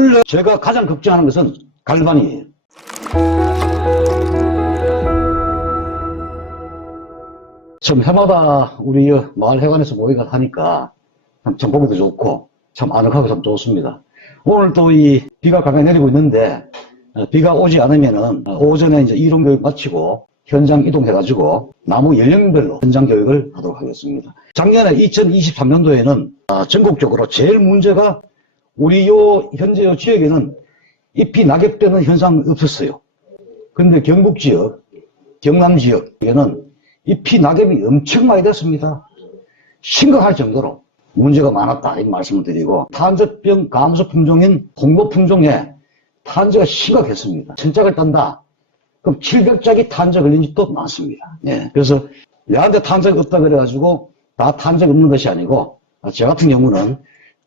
원래 제가 가장 걱정하는 것은 갈반이에요. 참 해마다 우리 마을 회관에서 모여가 하니까 참 보기도 좋고 참 아늑하고 참 좋습니다. 오늘 또 이 비가 강하게 내리고 있는데 비가 오지 않으면은 오전에 이제 이론교육 마치고 현장 이동해가지고 나무 연령별로 현장 교육을 하도록 하겠습니다. 작년에 2023년도에는 전국적으로 제일 문제가 우리 현재 요 지역에는 잎이 낙엽되는 현상이 없었어요. 근데 경북 지역, 경남 지역에는 잎이 낙엽이 엄청 많이 됐습니다. 심각할 정도로 문제가 많았다 이 말씀을 드리고, 탄저병 감소 품종인 홍보 품종에 탄저가 심각했습니다. 천짝을 딴다 그럼 700짝이 탄저 걸린 집도 많습니다. 예, 그래서 내한테 탄저가 없다 그래가지고 다 탄저가 없는 것이 아니고, 제 같은 경우는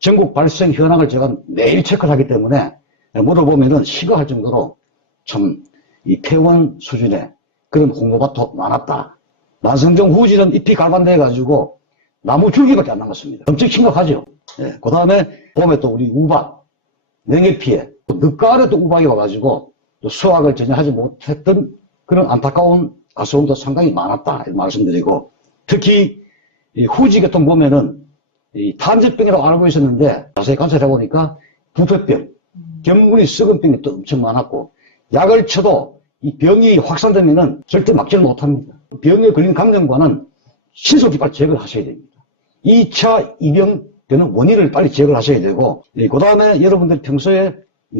전국 발생 현황을 제가 매일 체크를 하기 때문에 물어보면은 심각할 정도로 참 이 폐원 수준의 그런 홍보가 더 많았다. 난성종 후지는 잎이 갈반돼가지고 나무 줄기밖에 안 남았습니다. 엄청 심각하죠. 예, 그 다음에 봄에 또 우리 우박, 냉해 피해, 늦가을에 또 우박이 와가지고 또 수확을 전혀 하지 못했던 그런 안타까운 가수원도 상당히 많았다 이렇게 말씀드리고, 특히 이 후지 계통 보면은 이 탄저병이라고 알고 있었는데 자세히 관찰해 보니까 부패병, 견문이 썩은 병이 또 엄청 많았고, 약을 쳐도 이 병이 확산되면은 절대 막지를 못합니다. 병에 걸린 감염과는 신속히 빨리 제거를 하셔야 됩니다. 2차 입영되는 원인을 빨리 제거를 하셔야 되고, 그 다음에 여러분들 평소에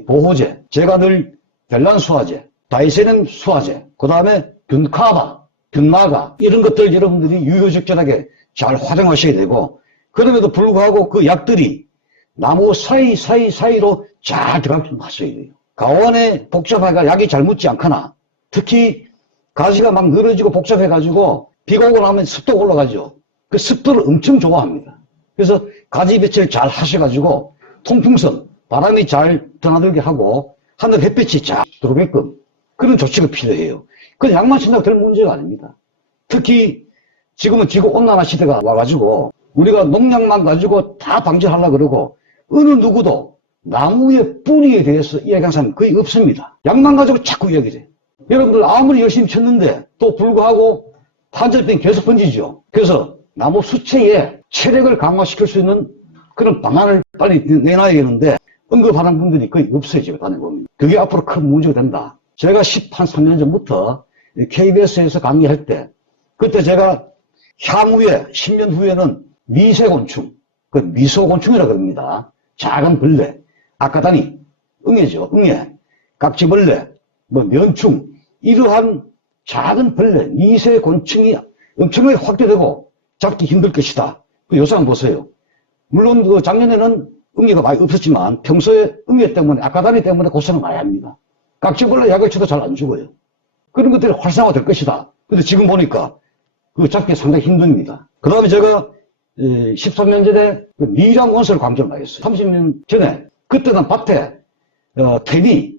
보호제, 제가 늘 벨란 수화제, 다이세늄 수화제, 그 다음에 균카바, 균마가 이런 것들 여러분들이 유효적절하게 잘 활용하셔야 되고, 그럼에도 불구하고 그 약들이 나무 사이로 잘 들어가게 좀 하셔야 돼요. 가원에 복잡해가 약이 잘 묻지 않거나, 특히 가지가 막 늘어지고 복잡해가지고 비가 오고 나면 습도가 올라가죠. 그 습도를 엄청 좋아합니다. 그래서 가지 배치를 잘 하셔가지고 통풍선, 바람이 잘 드나들게 하고 하늘 햇빛이 잘 들어오게끔 그런 조치가 필요해요. 그 약만 친다고 될 문제가 아닙니다. 특히 지금은 지구온난화 시대가 와가지고 우리가 농약만 가지고 다 방지하려고 그러고, 어느 누구도 나무의 뿌리에 대해서 이야기하는 사람이 거의 없습니다. 약만 가지고 자꾸 이야기를 해요. 여러분들 아무리 열심히 쳤는데 또 불구하고 탄저병이 계속 번지죠. 그래서 나무 수체에 체력을 강화시킬 수 있는 그런 방안을 빨리 내놔야겠는데 언급하는 분들이 거의 없어요. 제가 다녀보면 그게 앞으로 큰 문제가 된다. 제가 13년 전부터 KBS에서 강의할 때, 그때 제가 향후에 10년 후에는 미세곤충, 그 미소곤충이라고 합니다. 작은 벌레, 아까다니, 응애죠. 응애, 깍지벌레, 면충, 이러한 작은 벌레, 미세곤충이 엄청나게 확대되고 잡기 힘들 것이다. 요새 한번 보세요. 물론 그 작년에는 응애가 많이 없었지만 평소에 응애 때문에, 아까다니 때문에 고생을 많이 합니다. 깍지벌레 약을 쳐도 잘 안 죽어요. 그런 것들이 활성화될 것이다. 근데 지금 보니까 그 잡기 상당히 힘듭니다. 그 다음에 제가 13년 전에 미량 원소를 강조를 많이 했어요. 30년 전에 그때는 밭에 태비,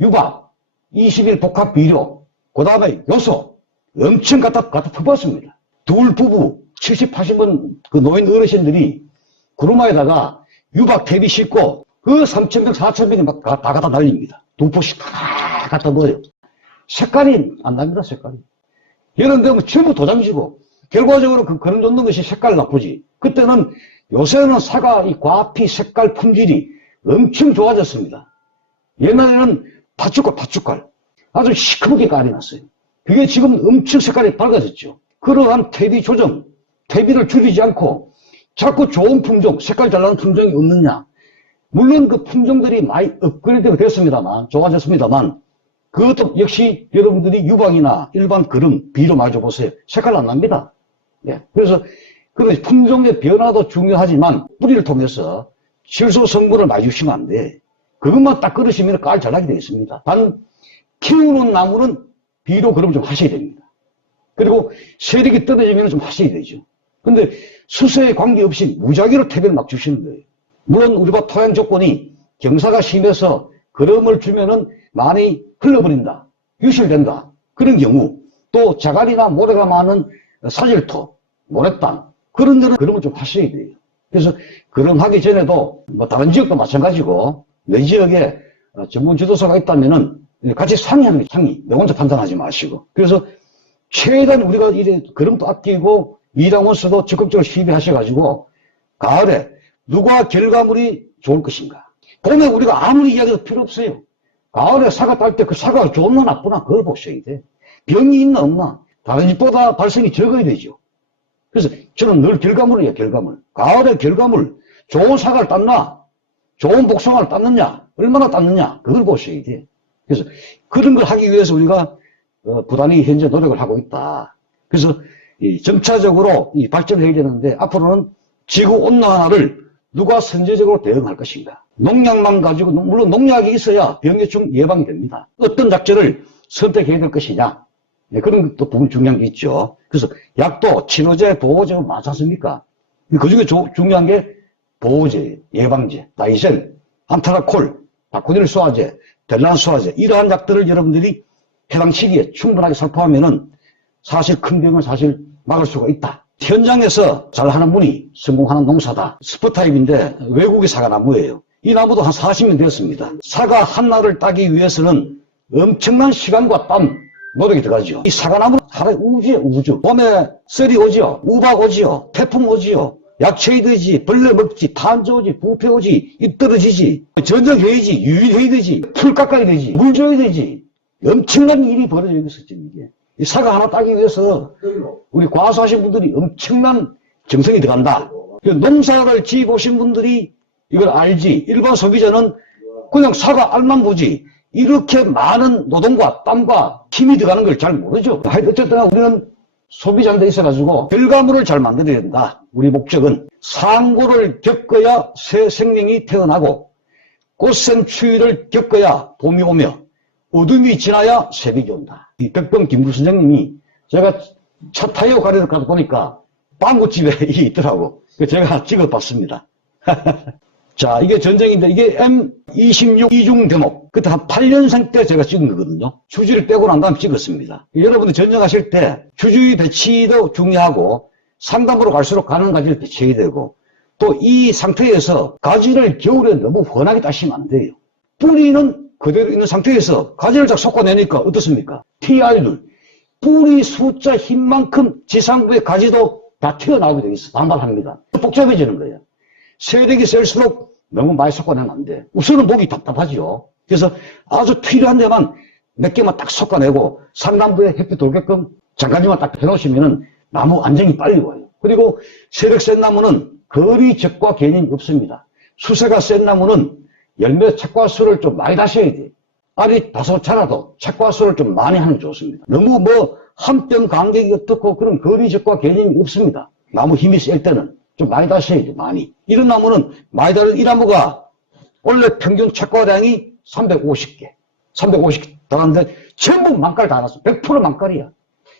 유박, 20일 복합 비료, 그 다음에 요소 엄청 갖다 퍼붓습니다. 둘 부부 70, 80은 그 노인 어르신들이 구루마에다가 유박 태비 싣고 그 3,000병, 4,000병이 막 다 갖다 날립니다. 두 포씩 다 갖다 넣어요. 색깔이 안 납니다. 색깔이. 이런 데는 전부 도장지고, 결과적으로 그런 넣는 것이 색깔 나쁘지. 그때는, 요새는 사과 이 과피 색깔 품질이 엄청 좋아졌습니다. 옛날에는 팥죽깔 아주 시커멓게 깔이 났어요. 그게 지금 엄청 색깔이 밝아졌죠. 그러한 퇴비 조정, 퇴비를 줄이지 않고 자꾸 좋은 품종, 색깔 잘 나는 품종이 없느냐. 물론 그 품종들이 많이 업그레이드가 됐습니다만, 좋아졌습니다만, 그것도 역시 여러분들이 유방이나 일반 거름, 비료 많이 줘보세요. 색깔 안 납니다. 예. 그래서 그런 품종의 변화도 중요하지만 뿌리를 통해서 질소 성분을 많이 주시면 안 돼. 그것만 딱 끊으시면 깔 잘 나게 되어 있습니다. 단 키우는 나무는 비료 거름 좀 하셔야 됩니다. 그리고 세력이 떨어지면 좀 하셔야 되죠. 근데 수세에 관계없이 무작위로 퇴비를 막 주시는 거예요. 물론 우리 밭 토양 조건이 경사가 심해서 거름을 주면은 많이 흘러버린다, 유실된다, 그런 경우, 또 자갈이나 모래가 많은 사질토, 모래땅, 그런 데는 그름을 좀 하셔야 돼요. 그래서 그름하기 전에도 뭐 다른 지역도 마찬가지고 내 지역에 전문 지도사가 있다면은 같이 상의하는 게 상의. 내 혼자 판단하지 마시고. 그래서 최대한 우리가 이래 그름도 아끼고 이당원수도 적극적으로 시비하셔가지고 가을에 누가 결과물이 좋을 것인가. 봄에 우리가 아무리 이야기해도 필요 없어요. 가을에 사과 딸 때 그 사과가 좋나 나쁘나 그걸 보셔야 돼. 병이 있나 없나. 다른 집보다 발생이 적어야 되죠. 그래서 저는 늘 결과물이에요. 결과물. 가을에 결과물. 좋은 사과를 땄나 좋은 복숭아를 땄느냐 얼마나 땄느냐 그걸 보셔야 돼. 그래서 그런 걸 하기 위해서 우리가 부단히 현재 노력을 하고 있다. 그래서 점차적으로 발전을 해야 되는데 앞으로는 지구온난화를 누가 선제적으로 대응할 것인가. 농약만 가지고 물론 농약이 있어야 병해충 예방이 됩니다. 어떤 작전을 선택해야 될 것이냐. 그런 것도 부분 중요한 게 있죠. 그래서 약도 치료제, 보호제가 많지 않습니까? 그중에 중요한 게 보호제, 예방제, 다이센, 안타라콜, 바코닐 소화제, 델란 소화제 이러한 약들을 여러분들이 해당 시기에 충분하게 살포하면은 사실 큰 병을 사실 막을 수가 있다. 현장에서 잘하는 분이 성공하는 농사다. 스포타입인데 외국의 사과나무예요. 이 나무도 한 40년 되었습니다. 사과 하나를 따기 위해서는 엄청난 시간과 땀, 노력이 들어가죠. 이 사과나무는 하나의 우주예요, 우주. 봄에 썰이 오지요, 우박 오지요, 태풍 오지요, 약초이 되지, 벌레 먹지, 탄저 오지, 부패 오지, 잎 떨어지지, 전쟁해야지, 유인해야 되지, 풀 깎아야 되지, 물 줘야 되지. 엄청난 일이 벌어져 있었죠, 이게. 이 사과 하나 따기 위해서 우리 과수하신 분들이 엄청난 정성이 들어간다. 농사를 지어보신 분들이 이걸 알지. 일반 소비자는 그냥 사과 알만 보지. 이렇게 많은 노동과 땀과 힘이 들어가는 걸 잘 모르죠. 어쨌든 우리는 소비자인데 있어가지고 결과물을 잘 만들어야 된다. 우리 목적은 상고를 겪어야 새 생명이 태어나고 꽃샘 추위를 겪어야 봄이 오며 어둠이 지나야 새벽이 온다. 이 백범 김구 선생님이 제가 차 타고 가려고 가다 보니까 빵구집에 이게 있더라고. 제가 찍어봤습니다. 자, 이게 전쟁인데 이게 M26 이중 대목. 그때 한 8년생 때 제가 찍은 거거든요. 주지를 빼고 난 다음에 찍었습니다. 여러분들 전쟁하실 때 주주의 배치도 중요하고 상담으로 갈수록 가는 가지를 배치해야 되고 또 이 상태에서 가지를 겨울에 너무 훤하게 따시면 안 돼요. 뿌리는 그대로 있는 상태에서 가지를 딱 솎아내니까 어떻습니까? TR들. 뿌리 숫자 힘 만큼 지상부의 가지도 다 튀어나오게 되어 있어. 반발합니다. 복잡해지는 거예요. 세력이 셀수록 너무 많이 솎아내면 안 돼. 우선은 목이 답답하죠. 그래서 아주 필요한 데만 몇 개만 딱 솎아내고 상단부에 햇빛 돌게끔 잠깐만 딱 해놓으시면은 나무 안정이 빨리 와요. 그리고 세력 센 나무는 거리 적과 개념이 없습니다. 수세가 센 나무는 열매 착과수를 좀 많이 다셔야 돼. 알이 다소 자라도 착과수를 좀 많이 하는 게 좋습니다. 너무 한 뼘 간격이 어떻고 그런 거리적과 개념이 없습니다. 나무 힘이 셀 때는 좀 많이 다셔야 돼, 많이. 이런 나무는 많이 다른 이 나무가 원래 평균 착과량이 350개. 350개 달았는데 전부 망깔 다 났어. 100% 망깔이야.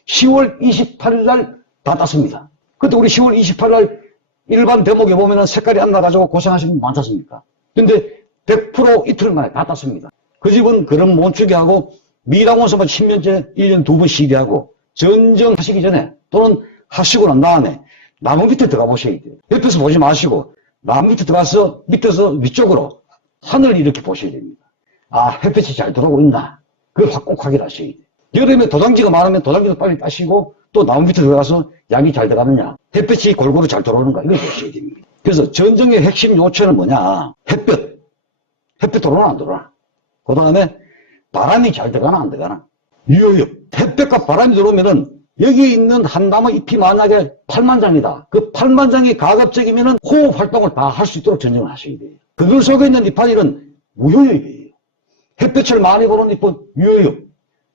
10월 28일 날 다 땄습니다. 그때 우리 10월 28일 날 일반 대목에 보면은 색깔이 안 나가지고 고생하시는 분 많지 않습니까? 근데 100% 이틀 만에 다 땄습니다. 그 집은 그런 몬축이 하고 미랑원서만 10년째 1년 2번 시기하고 전쟁하시기 전에 또는 하시고 난 다음에 나무 밑에 들어가 보셔야 돼요. 옆에서 보지 마시고 나무 밑에 들어가서 밑에서 위쪽으로 하늘을 이렇게 보셔야 됩니다. 아, 햇빛이 잘 들어오고 있나? 그걸 꼭 확인하셔야 돼요. 여름에 도장지가 많으면 도장지도 빨리 따시고 또 나무 밑에 들어가서 양이 잘 들어가느냐? 햇빛이 골고루 잘 들어오는가? 이걸 보셔야 됩니다. 그래서 전쟁의 핵심 요체는 뭐냐? 햇볕. 햇빛 들어오나 안 들어오나? 그 다음에 바람이 잘 들어가나 안 들어가나? 유효엽. 햇볕과 바람이 들어오면은 여기 있는 한 나무 잎이 만약에 8만 장이다. 그 8만 장이 가급적이면은 호흡 활동을 다 할 수 있도록 전쟁을 하셔야 돼요. 그들 속에 있는 잎파일은 무효엽이에요. 햇볕을 많이 보는 잎은 유효엽.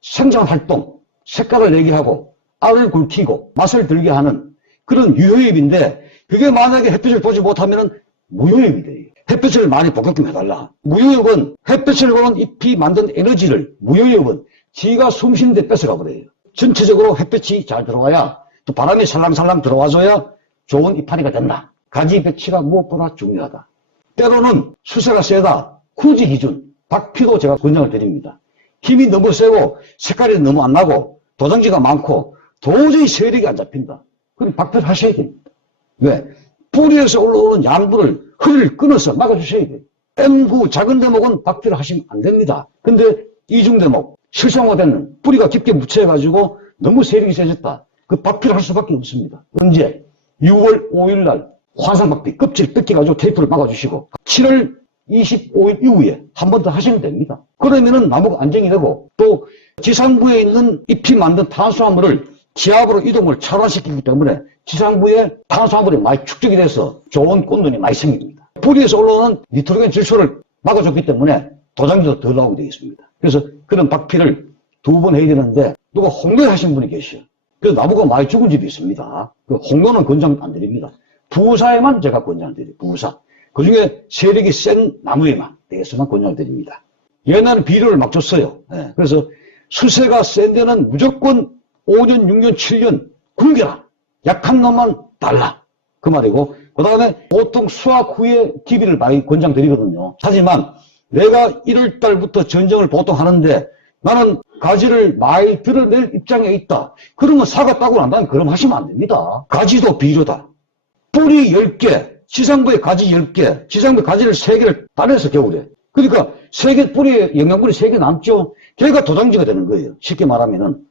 생장 활동, 색깔을 내게 하고 알을 굵히고 맛을 들게 하는 그런 유효엽인데 그게 만약에 햇빛을 보지 못하면은 무효엽이 돼요. 햇빛을 많이 보게끔 해달라. 무효엽은 햇빛을 보는 잎이 만든 에너지를 무효엽은 지가 숨쉬는데 뺏어가 버려요. 전체적으로 햇빛이 잘 들어와야 또 바람이 살랑살랑 들어와줘야 좋은 이파리가 된다. 가지 배치가 무엇보다 중요하다. 때로는 수세가 세다. 굳이 기준. 박피도 제가 권장을 드립니다. 힘이 너무 세고 색깔이 너무 안 나고 도장지가 많고 도저히 세력이 안 잡힌다. 그럼 박피를 하셔야 됩니다. 왜? 뿌리에서 올라오는 양분을 흐를 끊어서 막아주셔야 돼요. M구 작은 대목은 박피를 하시면 안 됩니다. 근데 이중 대목, 실상화되는 뿌리가 깊게 묻혀가지고 너무 세력이 세졌다. 그 박피를 할 수밖에 없습니다. 언제? 6월 5일 날 환상박피 껍질 뺏겨가지고 테이프를 막아주시고 7월 25일 이후에 한 번 더 하시면 됩니다. 그러면은 나무가 안정이 되고 또 지상부에 있는 잎이 만든 탄수화물을 지압으로 이동을 차단시키기 때문에 지상부에 탄수화물이 많이 축적이 돼서 좋은 꽃눈이 많이 생깁니다. 뿌리에서 올라오는 니트로겐 질소를 막아줬기 때문에 도장지도 덜 나오게 되어 있습니다. 그래서 그런 박피를 2번 해야 되는데 누가 홍로를 하신 분이 계셔요. 그래서 나무가 많이 죽은 집이 있습니다. 그 홍로는 권장 안 드립니다. 부사에만 제가 권장을 드려요. 부사. 그 중에 세력이 센 나무에만 대해서만 권장을 드립니다. 옛날에 비료를 막 줬어요. 네. 그래서 수세가 센 데는 무조건 5년, 6년, 7년 굶겨라. 약한 놈만 달라. 그 말이고, 그 다음에 보통 수확 후에 기비를 많이 권장드리거든요. 하지만 내가 1월 달부터 전정을 보통 하는데 나는 가지를 많이 드러낼 입장에 있다. 그러면 사과 따고 난 다음에 그럼 하시면 안 됩니다. 가지도 비료다. 뿌리 10개, 지상부에 가지 10개, 지상부에 가지를 3개를 따내서 겨울에. 그러니까 3개 뿌리에 영양분이 3개 남죠. 걔가 도장지가 되는 거예요. 쉽게 말하면은.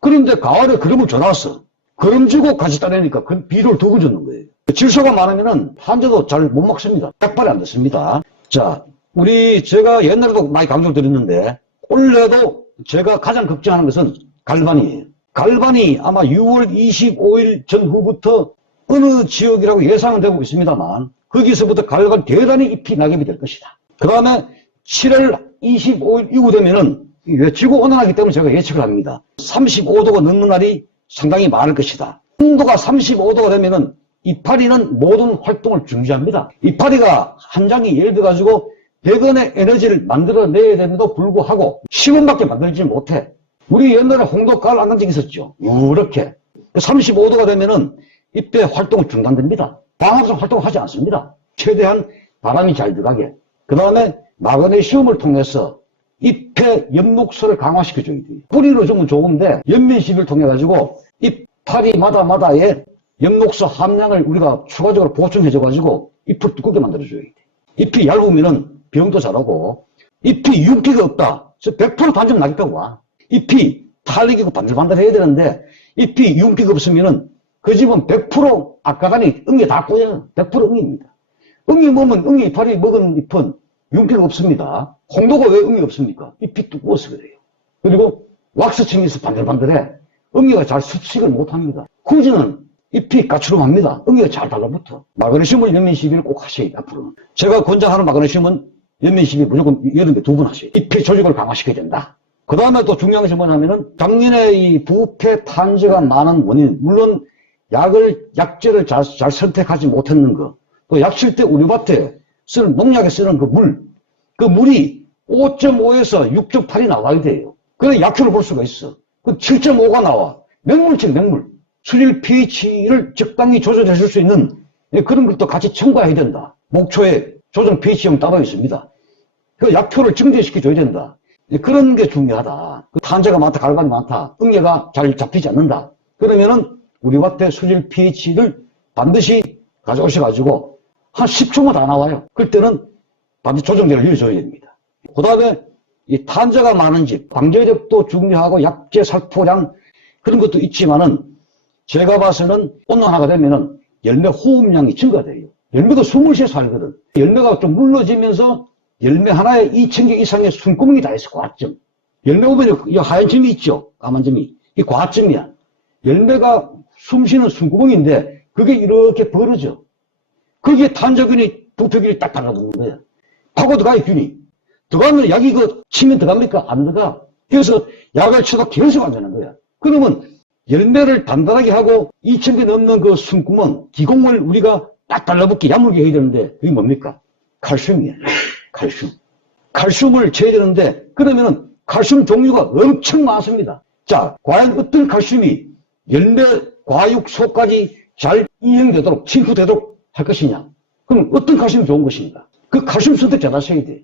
그런데 가을에 그름을 줘놨어. 그름 주고 가지 따내니까 그 비료를 2번 줬는 거예요. 질소가 많으면은 한자도 잘 못 먹습니다. 약발이 안 됐습니다. 자, 제가 옛날에도 많이 강조를 드렸는데 올해도 제가 가장 걱정하는 것은 갈반이에요. 갈반이 아마 6월 25일 전후부터 어느 지역이라고 예상은 되고 있습니다만 거기서부터 갈반 대단히 잎이 낙엽이 될 것이다. 그 다음에 7월 25일 이후 되면은 지구온난화기 때문에 제가 예측을 합니다. 35도가 넘는 날이 상당히 많을 것이다. 온도가 35도가 되면은 이파리는 모든 활동을 중지합니다. 이파리가 한 장이 예를 들어가지고 100원의 에너지를 만들어내야 되는데도 불구하고 10원밖에 만들지 못해. 우리 옛날에 홍도 가을 안 간 적이 있었죠. 이렇게 35도가 되면은 잎의 활동이 중단됩니다. 광합성 활동을 하지 않습니다. 최대한 바람이 잘 들어가게. 그 다음에 마그네슘을 통해서 잎의 엽록소를 강화시켜줘야 돼요. 뿌리로 주면 좋은데 연면시비를 통해 가지고 잎파리마다마다의 엽록소 함량을 우리가 추가적으로 보충해줘 가지고 잎을 두껍게 만들어줘야 돼. 잎이 얇으면은 병도 잘하고, 잎이 윤기가 없다. 100% 단점 나겠다고 와. 잎이 탄력이고 반들반들해야 되는데 잎이 윤기가 없으면은 그 집은 100% 아까가니 응애 다 꼬여요. 100% 응입니다. 응이 먹으면 응이 이파리 먹은 잎은 윤기가 없습니다. 홍도가 왜 응이 없습니까? 잎이 두꺼워서 그래요. 그리고 왁스층이 있어 반들반들해. 응이가 잘 습식을 못합니다. 후지는 잎이 까추름합니다. 응이가 잘 달라붙어. 마그네슘을 연면시비를 꼭 하셔야 돼요. 앞으로는. 제가 권장하는 마그네슘은 연면시비 무조건 여름에 2번 하셔야 돼요. 잎의 조직을 강화시켜야 된다. 그 다음에 또 중요한 것이 뭐냐면은 작년에 이 부패 탄저가 많은 원인, 물론 약재를 잘 선택하지 못했는 거, 또 약칠 때 우리 밭에 쓰는 농약에 쓰는 그 물이 5.5에서 6.8이 나와야 돼요. 그래 약효를 볼 수가 있어. 그 7.5가 나와. 맹물질, 맹물. 수질 pH를 적당히 조절해 줄 수 있는 그런 것도 같이 첨가해야 된다. 목초에 조정 pH형 따로 있습니다. 그 약효를 증대시켜 줘야 된다. 그런 게 중요하다. 그 탄저가 많다, 갈반이 많다, 응애가 잘 잡히지 않는다. 그러면은 우리 밭에 수질 pH를 반드시 가져오셔가지고 한 10초만 다 나와요. 그때는 반드시 조정제를 넣어줘야 됩니다. 그 다음에 이 탄저가 많은 집, 방제력도 중요하고 약재 살포량 그런 것도 있지만은 제가 봐서는 온난화가 되면은 열매 호흡량이 증가돼요. 열매가 숨을 쉬어 살거든. 열매가 좀 물러지면서 열매 하나에 2,000개 이상의 숨구멍이 다 있어, 과점. 열매 보면 이 하얀 점이 있죠, 까만 점이. 이 과점이야. 열매가 숨쉬는 숨구멍인데 그게 이렇게 벌어져. 거기에 탄저균이 부표균이 딱 달라붙는 거야. 파고들어가요, 균이. 들어가면 약이 치면 들어갑니까? 안 들어가. 그래서 약을 쳐도 계속 안 되는 거야. 그러면 열매를 단단하게 하고 2,000개 넘는 그 숨구멍, 기공을 우리가 딱 달라붙게 야물게 해야 되는데 그게 뭡니까? 칼슘이야. 칼슘. 칼슘을 줘야 되는데 그러면은 칼슘 종류가 엄청 많습니다. 자, 과연 어떤 칼슘이 열매, 과육, 속까지 잘 이행되도록, 침투되도록 할 것이냐? 그럼 어떤 칼슘이 좋은 것인가? 그 칼슘 선택 잘 하셔야 돼.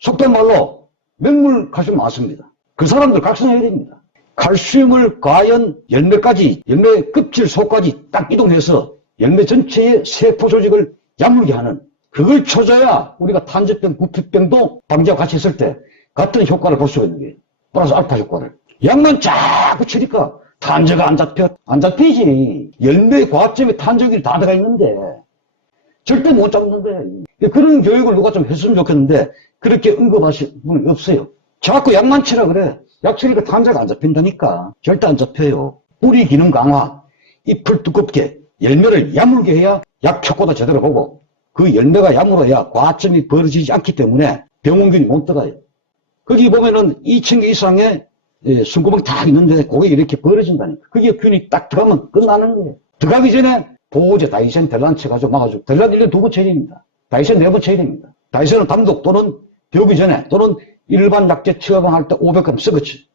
속된 말로 맹물 칼슘 많습니다. 그 사람들 각성해야 됩니다. 칼슘을 과연 열매까지, 열매 껍질 속까지 딱 이동해서 열매 전체의 세포 조직을 야물게 하는 그걸 쳐줘야 우리가 탄저병, 구피병도 방지하고 같이 있을 때 같은 효과를 볼 수가 있는 거예요. 플러스 알파 효과를. 약만 자꾸 치니까 탄저가 안 잡히지. 열매의 과학점에 탄저균이 다 들어가 있는데 절대 못 잡는데. 그런 교육을 누가 좀 했으면 좋겠는데 그렇게 언급하실 분이 없어요. 자꾸 약만 치라 그래. 약 치니까 탄저가 안 잡힌다니까. 절대 안 잡혀요. 뿌리 기능 강화, 잎을 두껍게, 열매를 야물게 해야 약 효과도 제대로 보고 그 열매가 야물어야 과점이 벌어지지 않기 때문에 병원균이 못 들어가요. 거기 보면은 2층 이상의 숨구멍이 다 있는데 그게 이렇게 벌어진다니까. 그게 균이 딱 들어가면 끝나는 거예요. 들어가기 전에 보호제 다이센 델란 쳐가지고 막아주고, 델란 1년 2번 쳐야 됩니다. 다이센 4번 쳐야 됩니다. 다이센은 단독 또는 배우기 전에 또는 일반 약제 처방할 때 500g 썩었지.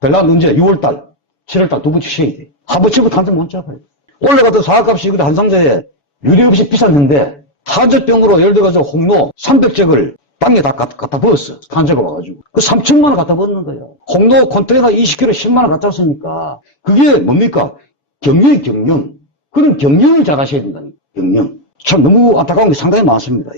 델란 언제? 6월달, 7월달 2번 치셔야 돼. 한 번 치고 탄저 못 잡아요. 올라갔던 사과값이 한 상자에 유리 없이 비쌌는데 탄저병으로 예를 들어서 홍로 300잭을 땅에 다 갖다 부었어. 탄저가 와가지고. 그 3천만 원 갖다 부었는 거예요. 홍로 컨테이너 20kg 10만 원 갖다 왔으니까 그게 뭡니까? 경영이 경영. 그런 경영을 잘 하셔야 된다니까. 경영. 참 너무 안타까운 게 상당히 많습니다.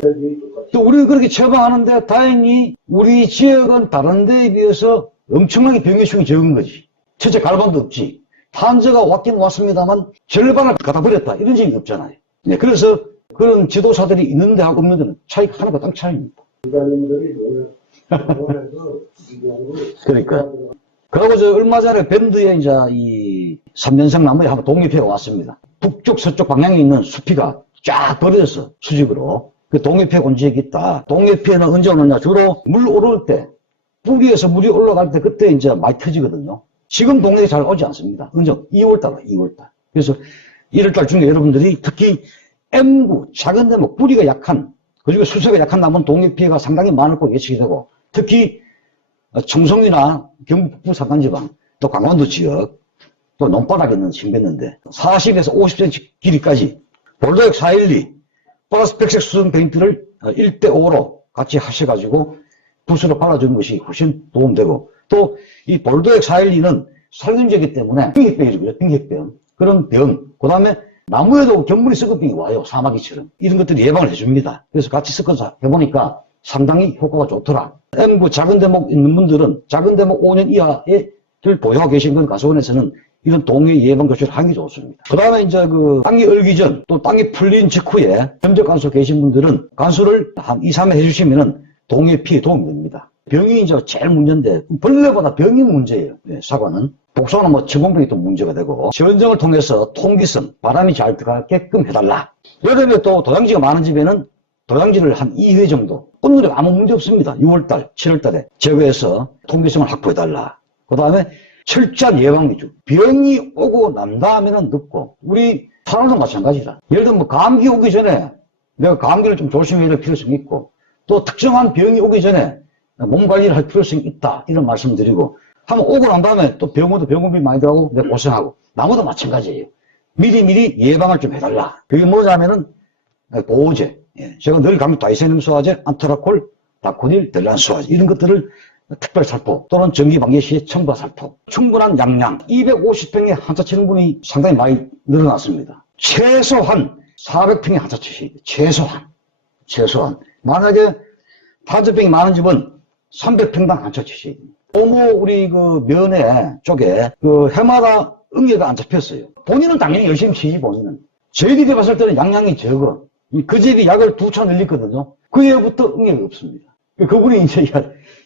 또 우리는 그렇게 처방하는데 다행히 우리 지역은 다른 데에 비해서 엄청나게 병의 수가 적은 거지. 첫째 갈반도 없지. 탄저가 왔긴 왔습니다만 절반을 갖다 버렸다. 이런 적이 없잖아요. 네, 그래서 그런 지도사들이 있는데 하고 없는 데는 차이가 하나가 딱 차이입니다. 그러니까. 그리고 저 얼마 전에 밴드에 이제 이 3년생 나무에 한번 독립해 왔습니다. 북쪽 서쪽 방향에 있는 숲이가 쫙 벌어졌어. 수직으로. 그 독립해 온 지역이 있다. 독립해는 언제 오느냐? 주로 물 오를 때, 뿌리에서 물이 올라갈 때 그때 이제 많이 터지거든요. 지금 동네에 잘 오지 않습니다. 언제? 2월달, 2월달. 그래서 1월달 중에 여러분들이 특히 M구, 작은 데뭐 뿌리가 약한, 그중에 수세가 약한 나무는 독립 피해가 상당히 많을 거로 예측이 되고, 특히 청송이나 경북 북부 산간지방, 또 강원도 지역, 또 논바닥에 있는 신뱉는데 40에서 50cm 길이까지 볼도액 412 플러스 백색 수성 페인트를 1대5로 같이 하셔가지고 붓으로 발라주는 것이 훨씬 도움되고, 또 이 볼도액 412는 살균제이기 때문에 빙액병이죠. 빙액병. 그런 병. 그 다음에 나무에도 견물이 썩은 병이 와요. 사마귀처럼. 이런 것들이 예방을 해줍니다. 그래서 같이 섞어서 해보니까 상당히 효과가 좋더라. M구 작은 대목 있는 분들은 작은 대목 5년 이하를 보유하고 계신 건 가수원에서는 이런 동해 예방 교실을 하기 좋습니다. 그 다음에 이제 그 땅이 얼기 전 또 땅이 풀린 직후에 점적 간수 계신 분들은 간수를 한 2, 3회 해주시면은 동해 피해 도움이 됩니다. 병이 이제 제일 문제인데 벌레보다 병이 문제예요. 네, 사과는. 복숭아는 뭐 층공병이 또 문제가 되고, 전정을 통해서 통기성, 바람이 잘 들어가게끔 해달라. 여름에 또 도장지가 많은 집에는 도장지를 한 2회 정도, 꽃놀이가 아무 문제 없습니다. 6월달, 7월달에 제거해서 통기성을 확보해달라. 그 다음에 철저한 예방 위주. 병이 오고 난 다음에는 늦고, 우리 사람도 마찬가지다. 예를 들면 뭐 감기 오기 전에 내가 감기를 좀 조심해야 할 필요성이 있고, 또 특정한 병이 오기 전에 몸 관리를 할 필요성이 있다. 이런 말씀을 드리고, 한번 오고 난 다음에 또 병원도 병원비 많이 들어가고 내가 고생하고, 나무도 마찬가지예요. 미리미리 예방을 좀 해달라. 그게 뭐냐면은 보호제. 예. 제가 늘 강조 다이세늄 수화제, 안트라콜, 다코닐, 델란 수화제 이런 것들을 특별 살포 또는 전기 방제 시에 첨가 살포. 충분한 양량. 250평에 한차 치는 분이 상당히 많이 늘어났습니다. 최소한 400평에 한차 치셔야 돼요. 최소한. 만약에 탄저병이 많은 집은 300평당 한차 치셔야 됩니다. 너무 우리 그 면회 쪽에 그 해마다 응애가 안 잡혔어요. 본인은 당연히 열심히 치지, 본인은. 저희들이 봤을 때는 양량이 적어. 그 집이 약을 2차 늘리거든요. 그 해부터 응애가 없습니다. 그분이 이제,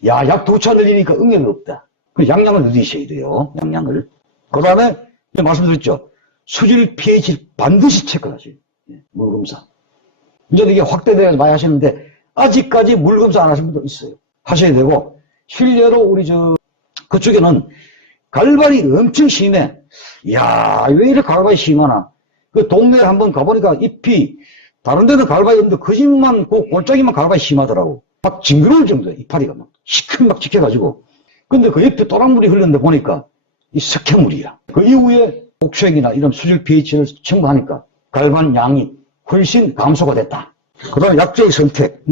약 2차 늘리니까 응애가 없다. 그 양량을 늘리셔야 돼요. 양량을. 그 다음에, 말씀드렸죠. 수질 pH를 반드시 체크하셔야 돼요. 물검사. 이제 이게 확대돼서 많이 하시는데, 아직까지 물검사 안 하신 분도 있어요. 하셔야 되고, 실례로 우리 그쪽에는 갈발이 엄청 심해. 이야, 왜 이렇게 갈발이 심하나. 그 동네에 한번 가보니까 잎이, 다른 데는 갈발이 없는데 그 집만, 그 골짜기만 갈발이 심하더라고. 막 징그러울 정도야, 이파리가 막. 시큰막 찍혀가지고. 근데 그 옆에 또랑물이 흘렀는데 보니까 이 석회물이야. 그 이후에 옥수액이나 이런 수질 pH를 첨가하니까 갈반 양이 훨씬 감소가 됐다. 그 다음에 약제의 선택.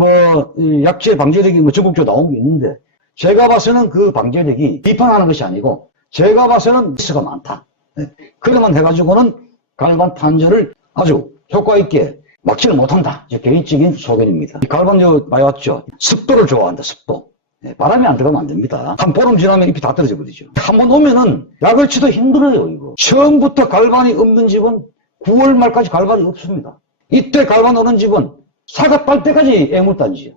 약제 방제력이 전국적으로 나온 게 있는데, 제가 봐서는 그 방제력이 비판하는 것이 아니고, 제가 봐서는 미스가 많다. 그러면 해가지고는 갈반 탄저를 아주 효과있게 막지는 못한다. 제 개인적인 소견입니다. 이 가을밤 많이 왔죠. 습도를 좋아한다. 습도. 바람이 안 들어가면 안 됩니다. 한 보름 지나면 잎이 다 떨어져 버리죠. 한 번 오면은 약을 치도 힘들어요, 이거. 처음부터 갈반이 없는 집은 9월 말까지 갈반이 없습니다. 이때 갈반 오는 집은 사과 딸 때까지 애물단지요.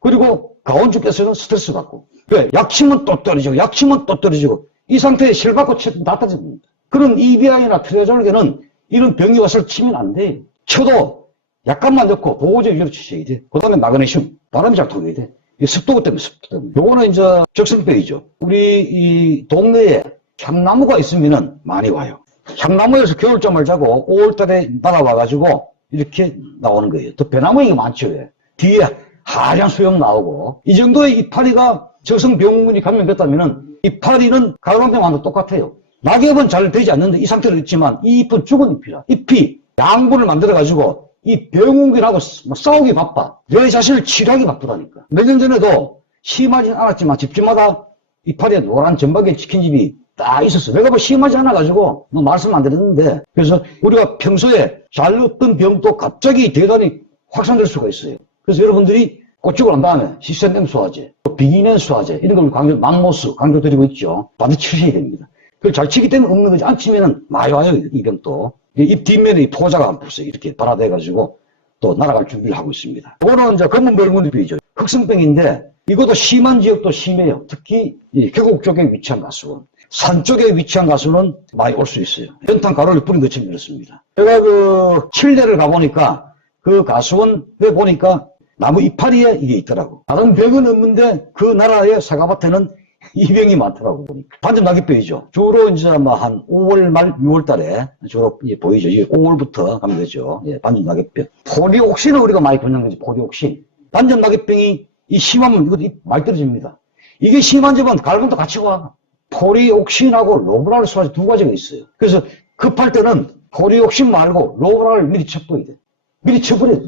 그리고 가온주께서는 스트레스 받고. 왜? 약치면 또 떨어지고, 약치면 또 떨어지고, 이 상태에 실받고 다 떨어집니다. 그런 EBI나 트레졸게는 이런 병이 와서 치면 안 돼요. 쳐도 약간만 넣고 보호제 위주로 치셔야 돼. 그 다음에 마그네슘, 바람이 잘 통해야 돼. 이 습도 때문에, 습도 때문에. 요거는 이제 적성병이죠. 우리 이 동네에 향나무가 있으면은 많이 와요. 향나무에서 겨울잠을 자고 5월달에 날아와가지고 이렇게 나오는 거예요. 또 배나무 이게 많죠. 뒤에 하얀 수염 나오고. 이 정도의 이파리가 적성병문이 감염됐다면은 이파리는 가을방병과도 똑같아요. 낙엽은 잘 되지 않는데 이 상태로 있지만 이 잎은 죽은 잎이라. 잎이 양분을 만들어가지고 이 병원균하고 싸우기 바빠. 내 자신을 치료하기 바쁘다니까. 몇 년 전에도 심하진 않았지만 집집마다 이파리에 노란 점박이에 찍힌 집이 딱 있었어. 내가 뭐 심하지 않아가지고 뭐 말씀 안 드렸는데, 그래서 우리가 평소에 잘 없던 병도 갑자기 대단히 확산될 수가 있어요. 그래서 여러분들이 꽃죽을 한 다음에 시센댐 소화제, 비기넨 소화제 이런 걸 강조, 망모스 강조드리고 있죠. 반드시 치셔야 됩니다. 그걸 잘 치기 때문에 없는 거지. 안 치면은 많이 와요, 이 병도. 입 뒷면에 이 포자가 벌써 이렇게 발화돼가지고 또 날아갈 준비를 하고 있습니다. 이거는 이제 검은 별무늬병이죠. 흑성병인데 이것도 심한 지역도 심해요. 특히 이 계곡 쪽에 위치한 가수원, 산 쪽에 위치한 가수는 많이 올 수 있어요. 연탄 가루를 뿌린 것처럼 이렇습니다. 제가 그 칠레를 가보니까 그 가수원에 보니까 나무 이파리에 이게 있더라고. 다른 병은 없는데 그 나라의 사과밭에는 이 병이 많더라고. 반점 낙엽병이죠. 주로 이제 뭐 한 5월 말 6월 달에 주로 보이죠. 5월부터 가면 되죠. 예, 반점 낙엽병. 포리옥신을 우리가 많이 보는 거지. 포리옥신. 반점 낙엽병이 이 심하면 이것도 많이 떨어집니다. 이게 심한 집은 갈본도 같이 와. 포리옥신하고 로브랄 소화제 두 가지가 있어요. 그래서 급할 때는 포리옥신 말고 로브랄을 미리 쳐버려야 돼. 미리 쳐버려야 돼.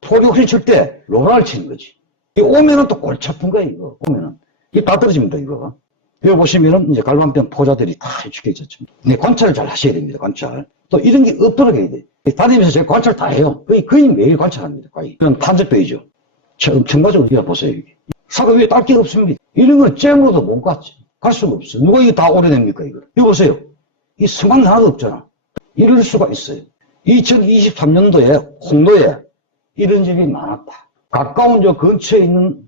포리옥신 칠 때 로브랄 치는 거지. 오면은 또 골치 아픈 거야, 이거. 오면은. 이게 다 떨어집니다, 이거. 여기 보시면은 이제 갈반병 포자들이 다 해축해 있었죠. 네, 관찰을 잘 하셔야 됩니다, 관찰. 또 이런 게 없도록 해야 돼. 다니면서 제가 관찰 다 해요. 거의 매일 관찰합니다, 거의. 그럼 탄저병이죠. 청가적으로 이거 보세요, 이게. 사과 위에 딸기가 없습니다. 이런 건 잼으로도 못 갔지. 갈 수가 없어. 누가 이거 다 오래냅니까, 이거? 이거 보세요. 이 성황 하나도 없잖아. 이럴 수가 있어요. 2023년도에 홍도에 이런 집이 많았다. 가까운 저 근처에 있는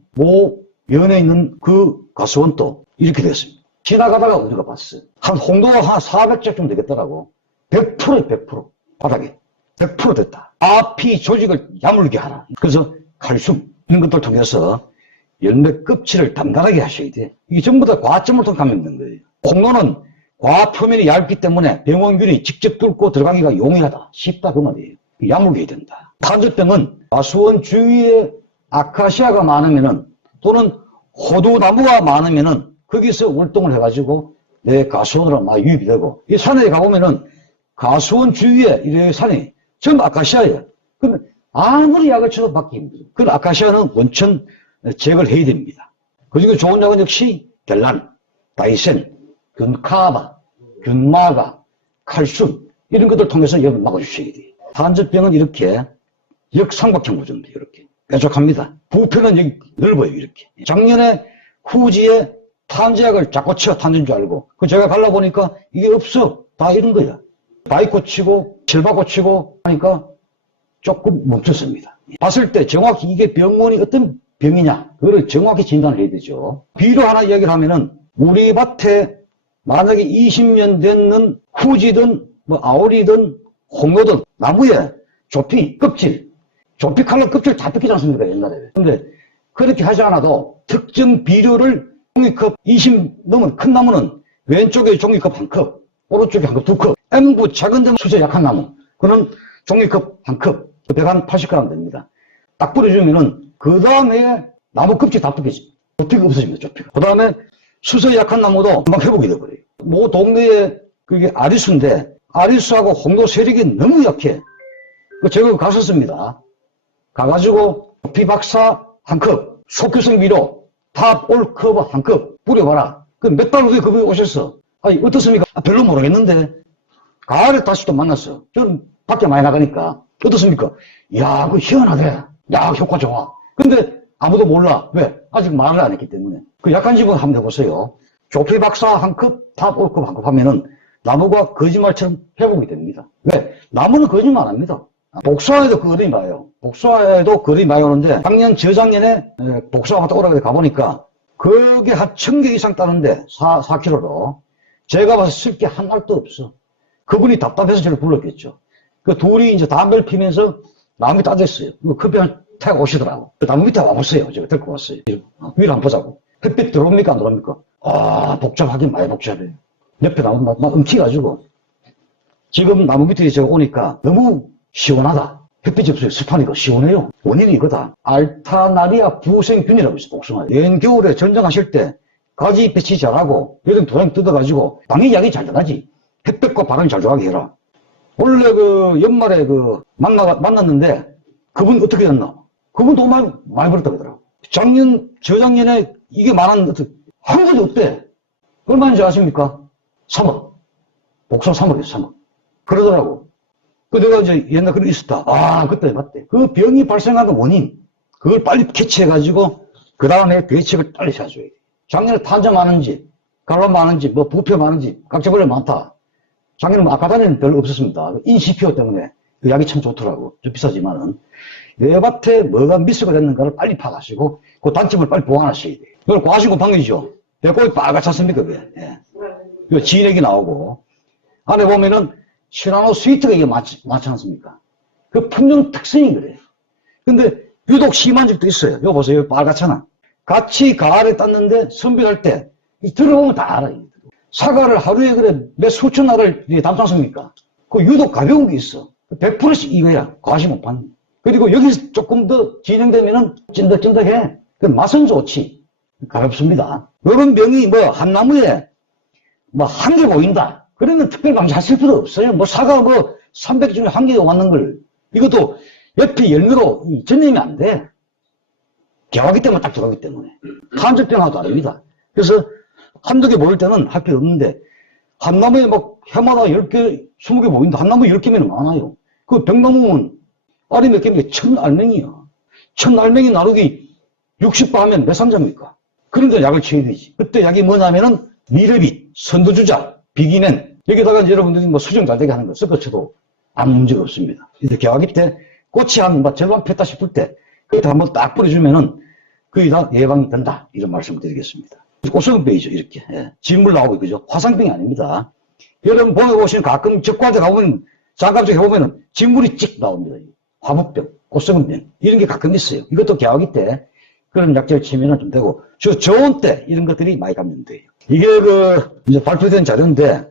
면에 있는 그 가수원도 이렇게 됐습니다. 지나가다가 우리가 봤어요. 한 홍도가 한 400장 좀 되겠더라고. 100%에 100%. 바닥에. 100% 됐다. 앞이 조직을 야물게 하라. 그래서 칼슘 이런 것들 통해서 열매 껍질을 단단하게 하셔야 돼. 이게 전부 다 과점을 통해 감염된 거예요. 홍도는 과 표면이 얇기 때문에 병원균이 직접 뚫고 들어가기가 용이하다. 쉽다 그 말이에요. 야물게 해야 된다. 탄저병은 가수원 주위에 아카시아가 많으면은 또는 호두나무가 많으면은 거기서 활동을 해가지고 내 가수원으로 막 유입이 되고, 이 산에 가보면은 가수원 주위에 이 산이 전부 아카시아예요. 그러면 아무리 약을 쳐도 받기 힘들어요. 그 아카시아는 원천 제거를 해야 됩니다. 그리고 좋은 약은 역시 델란, 다이센, 균카바, 균마가, 칼슘 이런 것들 통해서 역을 막아주셔야 돼요. 탄저병은 이렇게 역삼각형 구조입니다. 이렇게 뾰족합니다. 부편은 여기 넓어요. 이렇게. 작년에 후지에 탄저약을 자꾸 쳐 탄저인 줄 알고 그 제가 갈라보니까 이게 없어. 다 이런 거야. 바이코 치고 실바코 치고 하니까 조금 멈췄습니다. 봤을 때 정확히 이게 병원이 어떤 병이냐 그거를 정확히 진단을 해야 되죠. 비로 하나 이야기를 하면은 우리 밭에 만약에 20년 됐는 후지든 뭐 아오리든 홍로든 나무에 조피 껍질 조피 칼로 껍질 다 뜯기지 않습니까, 옛날에. 근데 그렇게 하지 않아도 특정 비료를 종이컵 20 넘은 큰 나무는 왼쪽에 종이컵 한 컵, 오른쪽에 한 컵, 두 컵. M부 작은 데 수세 약한 나무. 그는 종이컵 한 컵, 180g 됩니다. 딱 뿌려주면은 그 다음에 나무 껍질 다 뜯기지. 조피가 없어집니다, 조피가. 그 다음에 수세 약한 나무도 금방 회복이 돼버려요. 뭐 동네에 그게 아리수인데 아리수하고 홍도 세력이 너무 약해. 제가 갔었습니다. 가가지고 피박사 한 컵, 속효성 미로, 탑올 커버 한 컵 뿌려봐라. 그 몇 달 후에 그분이 오셨어. 어떻습니까? 별로 모르겠는데 가을에 다시 또 만났어. 저는 밖에 많이 나가니까 어떻습니까? 야, 그거 희한하대. 야, 효과 좋아. 근데 아무도 몰라. 왜? 아직 말을 안 했기 때문에. 그 약한 집은 한번 해보세요. 조필 박사 한 컵, 탑 올컵 한 컵 하면은 나무가 거짓말처럼 회복이 됩니다. 왜? 나무는 거짓말 안 합니다. 복숭아에도 그 어른이 봐요. 복숭아에도 그 어른이 많이 오는데 작년, 저작년에 복숭아 갔다 오라고 가보니까 그게 한 1000개 이상 따는데 4kg로 제가 봐서 쓸 게 한 알도 없어. 그분이 답답해서 저를 불렀겠죠. 그 둘이 이제 담배를 피면서 나무 따졌어요. 커피 한 타고 오시더라고. 그 나무 밑에 와보세요. 제가 데리고 왔어요. 위를 한번 보자고. 햇빛 들어옵니까? 안 들어옵니까? 아, 복잡하긴 많이 복잡해요. 옆에 나무 막 엉키가지고. 지금 나무 밑에 제가 오니까 너무 시원하다. 햇빛이 없어요. 습하니까 시원해요. 원인이 이거다. 알타나리아 부생균이라고 있어, 복숭아에. 연 겨울에 전쟁하실 때 가지 배치 잘하고 여름 도장 뜯어가지고 방해약이 잘 나가지. 햇볕과 바람이 잘 들어가게 해라. 원래 그 연말에 그 만났는데 그분 어떻게 됐나? 그분 돈 많이 벌었다고 하더라고. 작년, 저작년에 이게 말한 한 가지 없대. 얼마인지 아십니까? 3억. 복숭아 3억이었어, 3억. 그러더라고. 그 내가 이제 옛날 그런 거 있었다. 아, 그때 맞대. 그 병이 발생하는 원인, 그걸 빨리 캐치해가지고, 그 다음에 대책을 빨리 세워줘야 돼. 작년에 탄저 많은지, 갈람 많은지, 뭐 부패 많은지, 각종 많다. 작년에 뭐 아까다니는 별로 없었습니다. 인시피오 때문에 그 약이 참 좋더라고. 좀 비싸지만은. 내 밭에 뭐가 미스가 됐는가를 빨리 파가시고, 그 단점을 빨리 보완하셔야 돼. 그걸 과신고방이죠. 배꼽이 빨갛지 않습니까, 그게? 예. 그 진액이 나오고, 안에 보면은, 시나노 스위트가 이게 많지 않습니까? 그 품종 특성이 그래요. 근데 유독 심한 집도 있어요. 여기 보세요. 빨갛잖아. 같이 가을에 땄는데 선별할 때 들어보면 다 알아요. 사과를 하루에 그래 몇 수천 알을 담잖습니까? 그 유독 가벼운 게 있어. 100%씩 이거야. 과시 못 받는. 그리고 여기서 조금 더 진행되면은 찐득찐득해. 그 맛은 좋지. 가볍습니다. 이런 병이 뭐 한 나무에 뭐 한 개 보인다. 그러면 특별 방지하실 필요 없어요. 뭐 사과 뭐 300 중에 한 개가 왔는 걸. 이것도 옆에 열매로 전염이 안 돼. 개화기 때문에 딱 들어가기 때문에. 탄저병하고 다릅니다. 그래서 한두 개 모일 때는 할 필요 없는데, 한 나무에 막 해마다 10개, 20개 모인다. 한 나무에 10개면 많아요. 그 병나무는 알이 몇 개입니까? 1000알맹이야. 1000알맹이 나누기 60바 하면 몇 산자입니까? 그런데 약을 쳐야 되지. 그때 약이 뭐냐면은 미르빗, 선두주자, 비기멘, 여기다가 여러분들이 뭐 수정 잘 되게 하는 거 섞어쳐도 아무 문제가 없습니다. 이제 개화기 때 꽃이 한 절반 폈다 싶을 때 그때 한번 딱 뿌려주면은 거의 다 예방이 된다. 이런 말씀을 드리겠습니다. 꽃성병이죠, 이렇게. 예. 진물 나오고, 그죠? 화상병이 아닙니다. 여러분 봄에 보시면 가끔 적과대 가보면 장갑적 해보면은 진물이 찍 나옵니다. 화목병, 꽃성병 이런 게 가끔 있어요. 이것도 개화기 때 그런 약재를 치면은 좀 되고, 저온 때 이런 것들이 많이 감염돼요. 이게 이제 발표된 자료인데,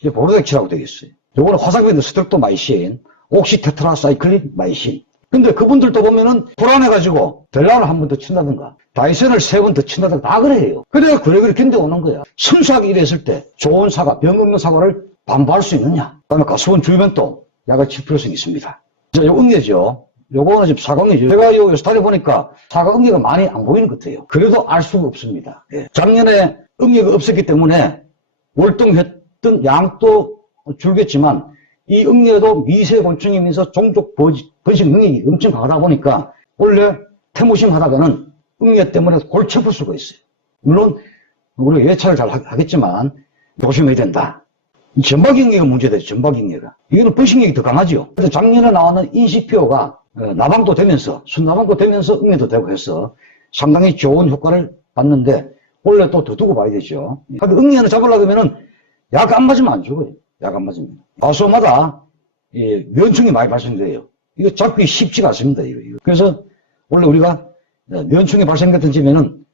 이게 보로덱치라고 되겠어요. 요거는 화상병도 스트ep토마이신, 옥시테트라사이클린 마이신. 근데 그분들도 보면은 불안해가지고 델란을 한 번 더 친다든가, 다이센을 3번 더 친다든가 다 그래요. 그래야 그래 견뎌오는 거야. 순수하게 이랬을 때 좋은 사과, 병 없는 사과를 반발할 수 있느냐? 그다음에 가수원 주면 또 약을 칠 필요성이 있습니다. 자, 요 응애죠. 요거는 지금 사과응애죠. 제가 요 스타일에 보니까 사과응애가 많이 안 보이는 것 같아요. 그래도 알 수가 없습니다. 예. 작년에 응애가 없었기 때문에 월동했던 양도 줄겠지만 이 응애도 미세곤충이면서 종족 번식 능력이 엄청 강하다 보니까 원래 태무심 하다가는 응애 때문에 골치 아플 수가 있어요. 물론 우리가 예찰을 잘 하겠지만 조심해야 된다. 전박응애가 문제되죠. 전박응애가. 이거는 번식력이 더 강하죠. 그래서 작년에 나왔는 인시피오가 나방도 되면서 순나방도 되면서 응애도 되고 해서 상당히 좋은 효과를 봤는데 원래 또 더 두고 봐야 되죠. 근데 응애는 잡으려고 하면은 약 안 맞으면 안 죽어요. 약 안 맞으면. 과수마다 면충이 많이 발생돼요. 이거 잡기 쉽지가 않습니다. 이거. 그래서 원래 우리가 면충이 발생됐던 집에는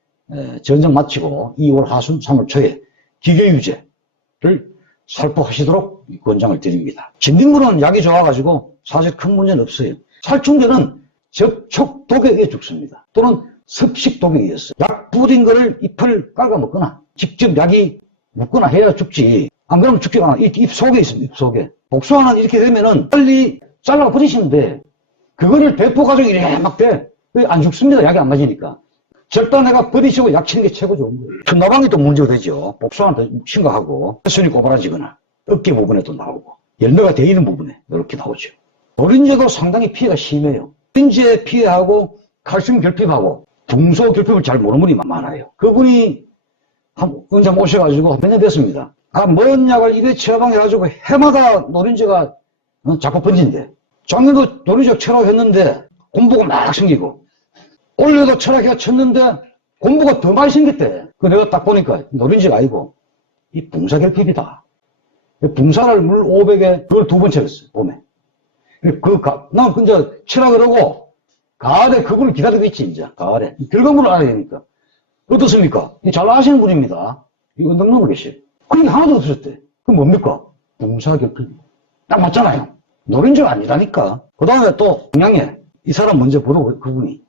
전쟁 마치고 2월 하순 3월 초에 기계유제를 살포하시도록 권장을 드립니다. 진딧물은 약이 좋아가지고 사실 큰 문제는 없어요. 살충제는 접촉 독에 의해 죽습니다. 또는 습식 독에 의해서 약 뿌린 거를 잎을 깔아 먹거나 직접 약이 묻거나 해야 죽지. 안 그러면 죽지가 않아. 잎 속에 있습니다. 잎 속에. 복숭아는 이렇게 되면은 빨리 잘라 버리시는데 그거를 대포 가지고 이래 막 돼. 안 죽습니다. 약이 안 맞으니까. 절단해가 버리시고 약 치는 게 최고 좋은 거예요. 순나방이 또 문제가 되죠. 복숭아는 더 심각하고 혈순이 고발라지거나 어깨 부분에도 나오고 열매가 돼 있는 부분에 이렇게 나오죠. 노린재도 상당히 피해가 심해요. 노린재 피해하고 칼슘 결핍하고 붕소 결핍을 잘 모르는 분이 많아요. 그분이 언제 모셔가지고 몇 년 됐습니다. 먼 약을 입에 처방해가지고 해마다 노린재가 자꾸 번진대. 작년도 노린재가 철학했는데 곰보가 막 생기고 올해도 철학해가 쳤는데 곰보가 더 많이 생겼대. 그 내가 딱 보니까 노린재가 아니고 이 붕사 결핍이다. 붕사를 물 500에 그걸 2번 채웠어요. 봄에. 난 이제 철학을 하고 가을에 그분을 기다리고 있지 이제 가을에. 결과물을 알아야 되니까. 어떻습니까? 잘 아시는 분입니다. 이거 넘넘을 계셔. 그게 하나도 없으셨대. 그럼 뭡니까? 붕사 결핍. 딱 맞잖아요. 노린재가 아니라니까. 그 다음에 또 동양에 이 사람 먼저 부르고 그분이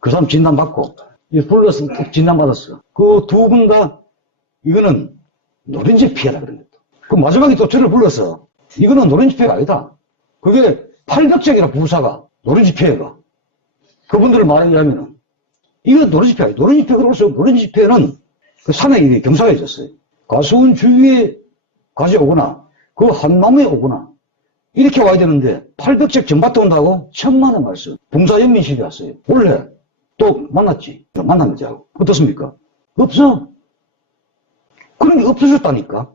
그 사람 진단받고 불러서 또 진단받았어. 그 두 분 다 이거는 노린재 피해라 그런 것도. 그 마지막에 또 저를 불러서 이거는 노린재 피해가 아니다. 그게 팔벽적이라 부사가 노린재 피해가. 그분들을 말하자면은 이건 노린재 피해가. 노린재 피해가 올수록 노린재 피해는 그 산에 경사가 있었어요. 가수원 주위에 가져오거나 그 한나무에 오거나 이렇게 와야 되는데 800적 전밭에 온다고 1000만 원 말씀. 붕사연민실이 왔어요. 원래 또 만났지. 만났는지 하고. 어떻습니까? 없어. 그런 게 없어졌다니까.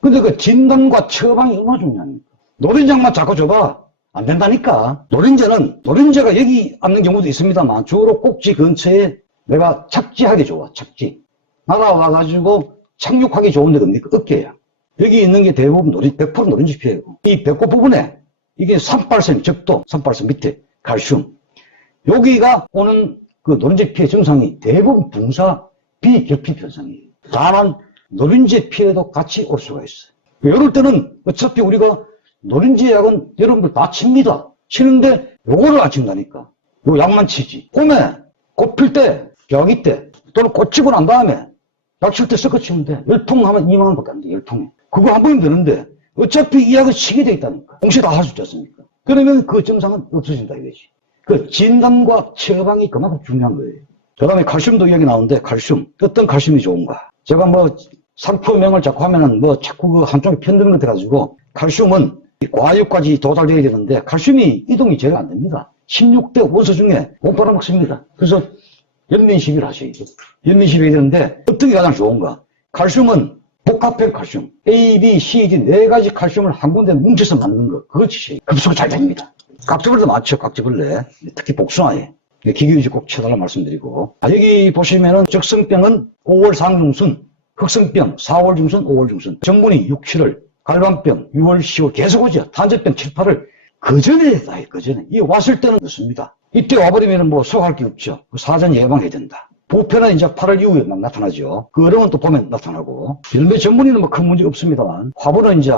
근데 그 진단과 처방이 얼마나 중요합니까? 노린장만 자꾸 줘봐. 안 된다니까. 노린재가 여기 앉는 경우도 있습니다만 주로 꼭지 근처에 내가 착지하기 좋아. 착지. 날아와가지고 착륙하기 좋은 데가 뭡니까? 어깨야. 여기 있는 게 대부분 100% 노린재 피해고. 이 배꼽 부분에 이게 산발성, 적도, 산발성 밑에 칼슘. 여기가 오는 그 노린재 피해 증상이 대부분 붕사 비결핍 현상이에요. 다만 노린재 피해도 같이 올 수가 있어요. 이럴 때는 어차피 우리가 노린재 약은 여러분들 다 칩니다. 치는데 요거를 안 친다니까. 요 약만 치지. 봄에 꽃 필 때, 겨기 때, 또는 꽃 치고 난 다음에 약 칠 때 섞어 치면 돼. 10통 하면 2만 원밖에 안 돼. 10통에. 그거 한 번이면 되는데 어차피 이 약을 치게 돼 있다니까. 동시에 다 할 수 있지 않습니까? 그러면 그 증상은 없어진다 이거지. 그 진단과 처방이 그만큼 중요한 거예요. 그 다음에 칼슘도 이야기 나오는데 칼슘. 어떤 칼슘이 좋은가? 제가 뭐 상표명을 자꾸 하면은 뭐 자꾸 그 한쪽에 편드는 것 같아가지고 칼슘은 과육까지 도달돼야 되는데 칼슘이 이동이 제일 안 됩니다. 16대 원소 중에 못 빨아먹습니다. 그래서 연민시비를 하셔야죠. 연민시비가 되는데 어떻게 가장 좋은가? 칼슘은 복합형 칼슘 A, B, C, D 4가지 칼슘을 한 군데 뭉쳐서 만든 거 그거 치셔야 흡수가 잘 됩니다. 깍지벌레도 많죠. 깍지벌레. 특히 복숭아에 기교유지 꼭 쳐달라 말씀드리고 여기 보시면은 적성병은 5월 상중순 흑성병 4월 중순 5월 중순 정분이 6, 7월 갈반병 6월 10월 계속 오죠. 탄저병 7, 8월 그 전에 이 왔을 때는 없습니다. 이때 와버리면 뭐 소화할 게 없죠. 사전 예방해야 된다. 부패는 이제 8월 이후에 막 나타나죠. 그 어려운 또 봄에 나타나고 열매 전분이는 뭐 큰 문제 없습니다만 화분은 이제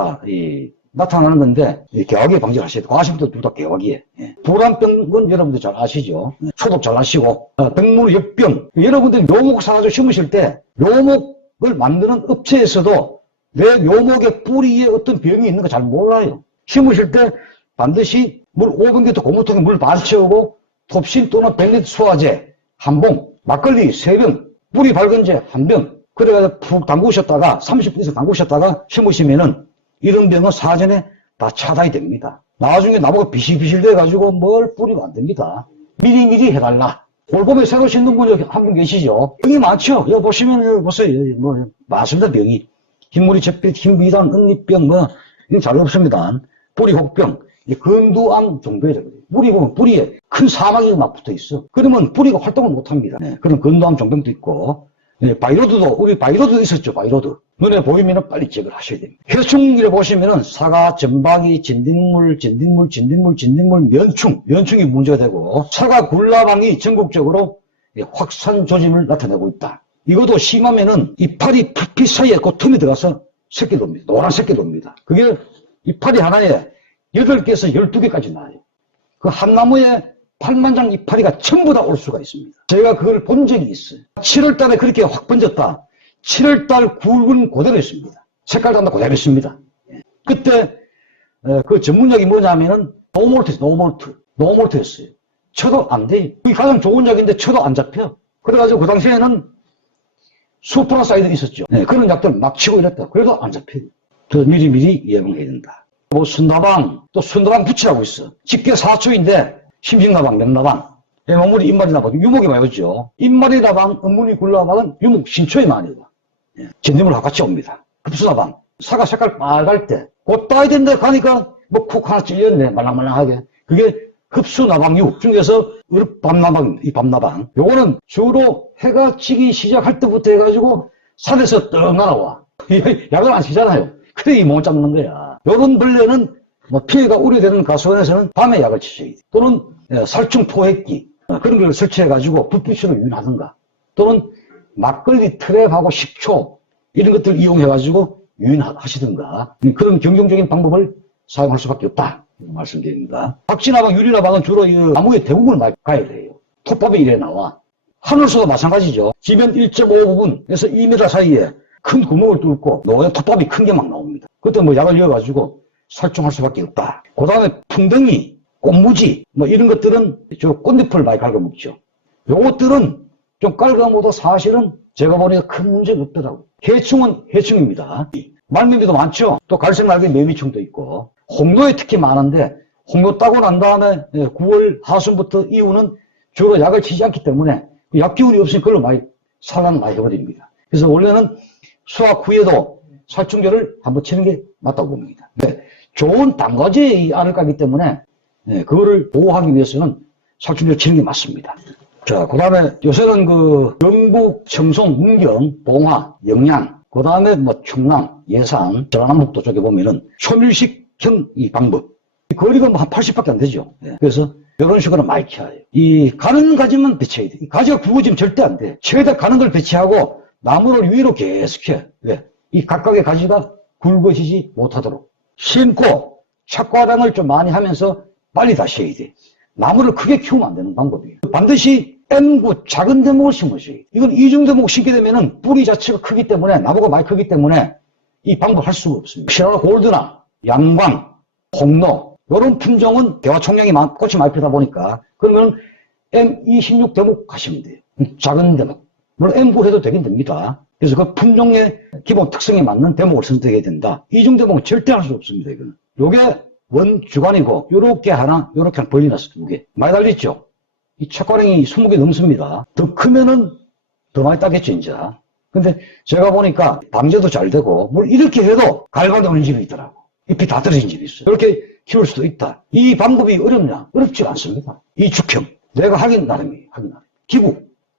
나타나는 건데 개화기에 방지를 하셔야 돼요. 과실부터 둘 다 개화기에. 불안병은 여러분들 잘 아시죠. 초독 잘 하시고 백물 역병 여러분들 묘목 사가지고 심으실 때 묘목을 만드는 업체에서도 내 묘목의 뿌리에 어떤 병이 있는 거 잘 몰라요. 심으실 때 반드시 물 500리터 고무통에 물 반 채우고 톱신 또는 100리터 소화제 한 봉, 막걸리 3병, 뿌리 밝은제 1병 그래가지고 푹 담그셨다가 30분 이상 담그셨다가 심으시면은 이런 병은 사전에 다 차단이 됩니다. 나중에 나보고 비실비실 돼가지고 뭘 뿌리고 안 됩니다. 미리미리 해달라. 올봄에 새로 심는 분이 한 분 계시죠? 병이 많죠? 여기 보시면, 여기 보세요. 뭐, 많습니다, 병이. 흰무리 잿빛, 흰비단, 은잎병, 뭐, 이건 잘 없습니다. 뿌리 혹병, 건두암 종배라 그래요. 뿌리 보면 뿌리에 큰 사막이 막 붙어 있어. 그러면 뿌리가 활동을 못 합니다. 그런 건두암 종병도 있고, 바이로드도, 우리 바이로드 있었죠, 바이로드. 눈에 보이면 빨리 제거를 하셔야 됩니다. 해충을 보시면은 사과, 전박이, 진딧물, 면충이 문제가 되고, 사과 굴라방이 전국적으로 확산 조짐을 나타내고 있다. 이것도 심하면은 이파리 풀빛 사이에 그 틈이 들어가서 새끼 돕니다. 노란 새끼 돕니다. 그게 이파리 하나에 8개에서 12개까지 나와요. 그 한 나무에 8만 장 이파리가 전부 다 올 수가 있습니다. 제가 그걸 본 적이 있어요. 7월 달에 그렇게 확 번졌다. 7월 달 9분 그대로 있습니다. 색깔도 다 그대로 있습니다. 그때 그 전문약이 뭐냐면은 노몰트였어요. 쳐도 안 돼. 그게 가장 좋은 약인데 쳐도 안 잡혀. 그래가지고 그 당시에는 수프라사이드 있었죠. 그런 약들 막 치고 이랬다. 그래도 안 잡혀요. 더 미리미리 예방해야 된다. 뭐 순나방, 또 순나방 부치라고 있어. 집게 4초인데 심식나방, 명나방. 어물이 입말이 나방, 유목이 많이 오죠. 입말이 나방, 어물이 굴나방은 유목 신초에 많이 와. 진딧물 같이 옵니다. 급수나방, 사과 색깔 빨갈 때, 곧 따야 된다 가니까 뭐 쿡 하나 찔렸네, 말랑말랑하게. 그게 급수나방육 중에서 밤나방, 이 밤나방. 요거는 주로 해가 지기 시작할 때부터 해가지고 산에서 떡 날아와. 약을 안 치잖아요. 그래 이 못 잡는 거야. 요런 벌레는 뭐 피해가 우려되는 가수원에서는 밤에 약을 치셔야 돼. 또는 살충 포획기 그런 걸 설치해가지고 불빛으로 유인하든가, 또는 막걸리 트랩하고 식초 이런 것들 이용해가지고 유인하시든가, 그런 경쟁적인 방법을 사용할 수밖에 없다 말씀드립니다. 박쥐나방, 유리나방은 주로 이 나무의 대부분을 많이 가야 돼요. 톱밥에 이래 나와. 하늘소도 마찬가지죠. 지면 1.5부분에서 2m 사이에 큰 구멍을 뚫고 노란 톱밥이 큰 게 막 나옵니다. 그때 뭐 약을 이어가지고 살충할 수밖에 없다. 그 다음에 풍덩이, 꽃무지 뭐 이런 것들은 주로 꽃잎을 많이 갉아먹죠. 요것들은 좀 깔아먹어도 사실은 제가 보니까 큰 문제가 없더라고요. 해충은 해충입니다. 말매미도 많죠. 또 갈색날개 매미충도 있고, 홍로에 특히 많은데, 홍로 따고 난 다음에 9월 하순부터 이후는 주로 약을 치지 않기 때문에 약 기운이 없으니 그걸로 많이 산란 많이 해버립니다. 그래서 원래는 수확 후에도 살충제를 한번 치는 게 맞다고 봅니다. 네, 좋은 단과제의 알을 까기 때문에 그거를 보호하기 위해서는 살충제를 치는 게 맞습니다. 자, 그 다음에 요새는 그 경북, 청송, 문경, 봉화, 영양, 그 다음에 뭐 충남, 예산, 전라남북도 쪽에 보면은 초밀식형 이 방법. 거리가 뭐 한 80밖에 안 되죠. 그래서 이런 식으로 많이 키워요. 이 가는 가지만 배치해야 돼. 이 가지가 굵어지면 절대 안 돼. 최대 가는 걸 배치하고 나무를 위로 계속해. 왜? 이 각각의 가지가 굵어지지 못하도록. 심고 착과량을 좀 많이 하면서 빨리 다시 해야 돼. 나무를 크게 키우면 안 되는 방법이에요. 반드시 M구 작은 대목을 심으셔야 돼. 이건 이중대목 심게 되면은 뿌리 자체가 크기 때문에, 나무가 많이 크기 때문에 이 방법 할 수가 없습니다. 시라나 골드나 양광, 홍로 이런 품종은 대화 총량이 꽃이 많이 피다 보니까 그러면 M26 대목 가시면 돼요. 작은 대목. 물론 M9 해도 되긴 됩니다. 그래서 그 품종의 기본 특성에 맞는 대목을 선택해야 된다. 이중 대목은 절대 할 수 없습니다. 이거는. 요게 원 주관이고, 요렇게 하나, 요렇게 하나 벌리나서 2개. 많이 달렸죠? 이 착과량이 20개 넘습니다. 더 크면은 더 많이 따겠죠, 이제. 근데 제가 보니까 방제도 잘 되고, 뭘 이렇게 해도 갈반도 오는 집이 있더라고. 잎이 다 떨어진 집이 있어요. 이렇게 키울 수도 있다. 이 방법이 어렵냐? 어렵지 않습니다. 이 죽형. 내가 하긴 나름이에요.